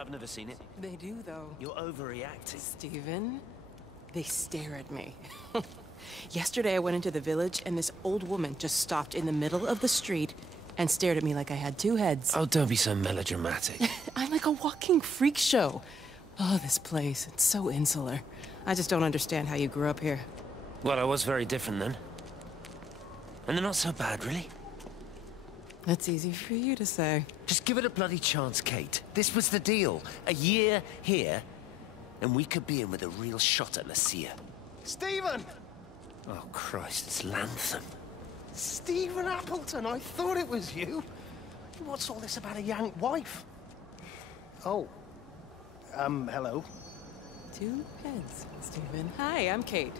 I've never seen it. They do, though. You're overreacting. Stephen, they stare at me. Yesterday, I went into the village, and this old woman just stopped in the middle of the street and stared at me like I had two heads. Oh, don't be so melodramatic. I'm like a walking freak show. Oh, this place, it's so insular. I just don't understand how you grew up here. Well, I was very different then. And they're not so bad, really. That's easy for you to say. Just give it a bloody chance, Kate. This was the deal. A year here, and we could be in with a real shot at Lucia. Stephen! Oh, Christ, it's Lantham. Stephen Appleton, I thought it was you. What's all this about a Yank wife? Oh. Hello. Two heads, Stephen. Hi, I'm Kate.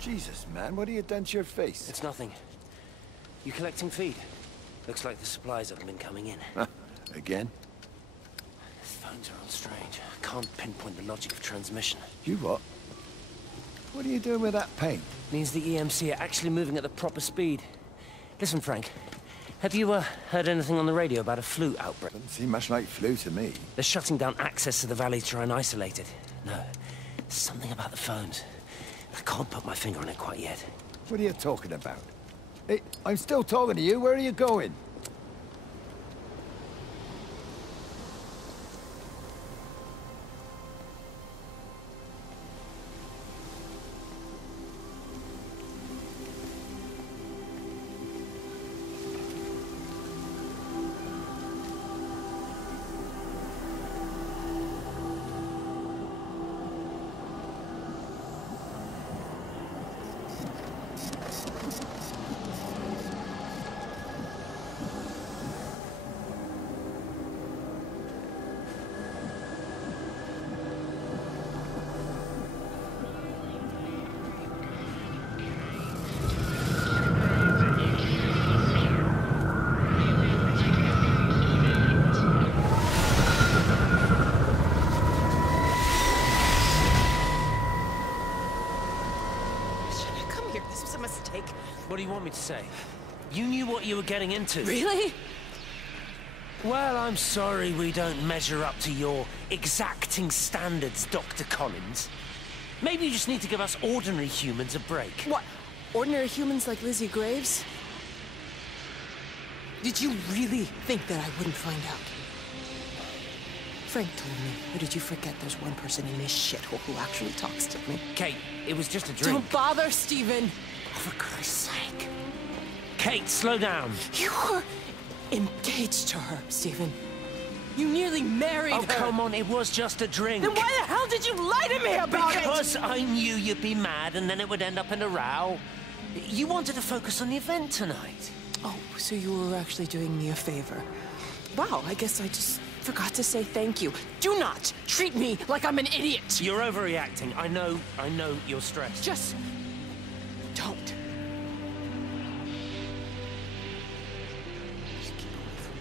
Jesus, man, what have you done to your face? It's nothing. You collecting feed? Looks like the supplies haven't been coming in. Again? The phones are all strange. I can't pinpoint the logic of transmission. You what? What are you doing with that paint? Means the EMC are actually moving at the proper speed. Listen, Frank. Have you heard anything on the radio about a flu outbreak? Doesn't seem much like flu to me. They're shutting down access to the valley to try and isolate it. No, something about the phones. I can't put my finger on it quite yet. What are you talking about? Hey, I'm still talking to you. Where are you going? What do you want me to say? You knew what you were getting into. Really? Well, I'm sorry we don't measure up to your exacting standards, Dr. Collins. Maybe you just need to give us ordinary humans a break. What? Ordinary humans like Lizzie Graves? Did you really think that I wouldn't find out? Frank told me, or did you forget there's one person in this shithole who actually talks to me? Kate, it was just a drink. Don't bother, Stephen! Oh, for Christ's sake. Kate, slow down. You were engaged to her, Stephen. You nearly married her. Oh, come on, it was just a drink. Then why the hell did you lie to me about it? Because I knew you'd be mad and then it would end up in a row. You wanted to focus on the event tonight. Oh, so you were actually doing me a favor. Wow, I guess I just forgot to say thank you. Do not treat me like I'm an idiot. You're overreacting. I know you're stressed. Just don't. Just keep away from me.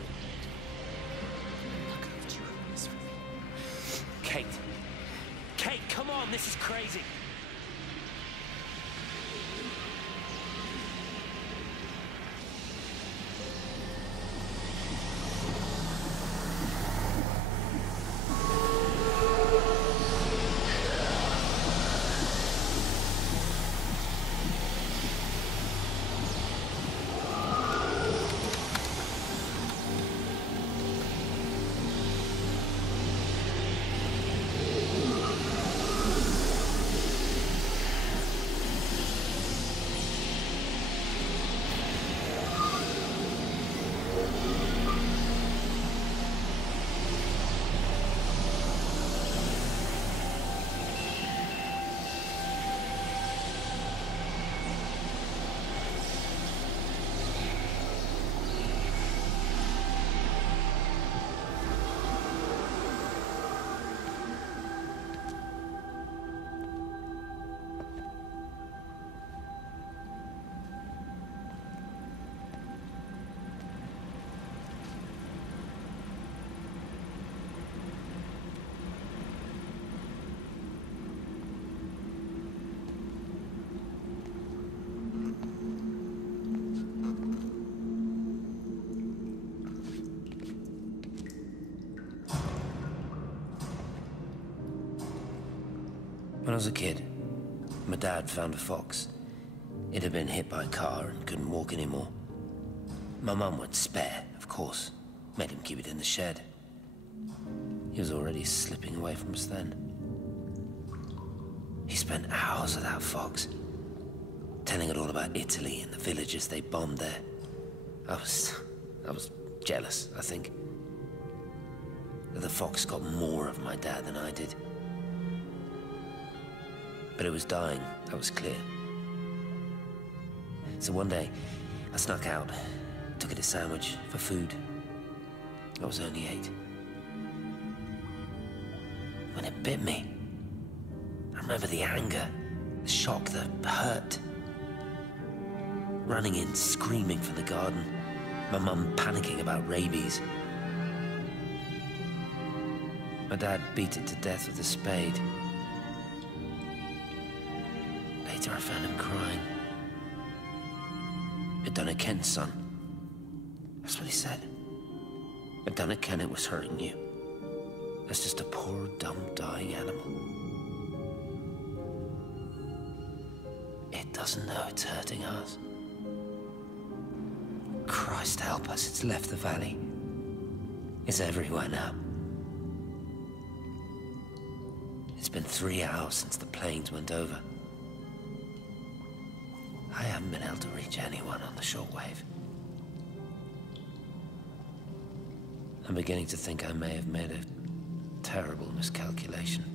When I was a kid, my dad found a fox. It had been hit by a car and couldn't walk anymore. My mum went spare, of course. Made him keep it in the shed. He was already slipping away from us then. He spent hours with that fox, telling it all about Italy and the villages they bombed there. I was jealous, I think. That the fox got more of my dad than I did. But it was dying, that was clear. So one day, I snuck out, took it a sandwich for food. I was only 8. When it bit me, I remember the anger, the shock, the hurt. Running in, screaming from the garden. My mum panicking about rabies. My dad beat it to death with a spade. Later I found him crying. I'd done it, Ken's son. That's what he said. I'd done it, Ken, it was hurting you. That's just a poor, dumb, dying animal. It doesn't know it's hurting us. Christ help us, it's left the valley. It's everywhere now. It's been 3 hours since the planes went over. I haven't been able to reach anyone on the shortwave. I'm beginning to think I may have made a terrible miscalculation.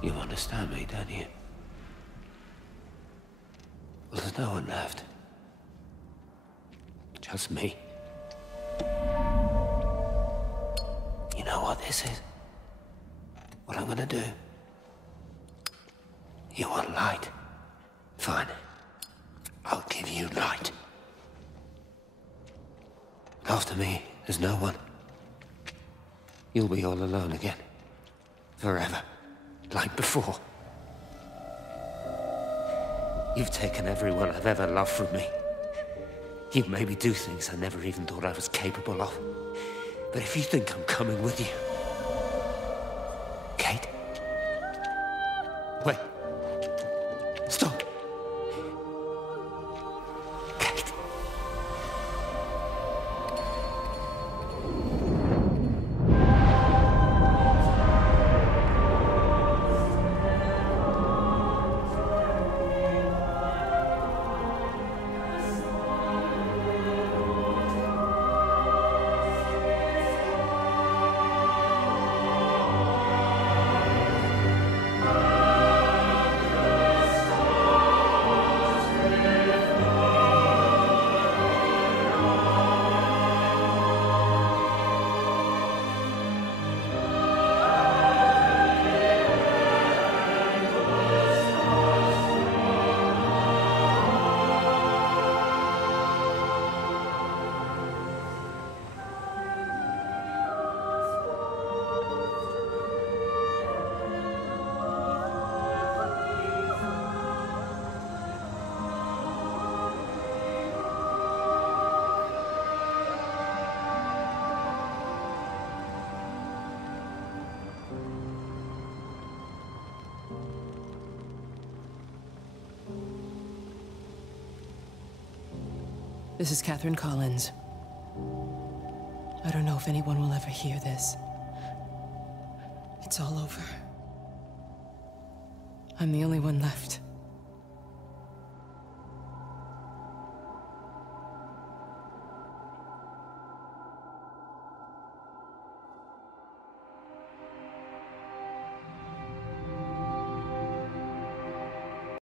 You understand me, don't you? Well, there's no one left. Just me. You know what this is? What I'm gonna do? You want light? Fine. I'll give you light. After me, there's no one. You'll be all alone again. Forever. Like before. You've taken everyone I've ever loved from me. You've made me do things I never even thought I was capable of. But if you think I'm coming with you... Kate? Wait. Stop. Kate. This is Catherine Collins. I don't know if anyone will ever hear this. It's all over. I'm the only one left.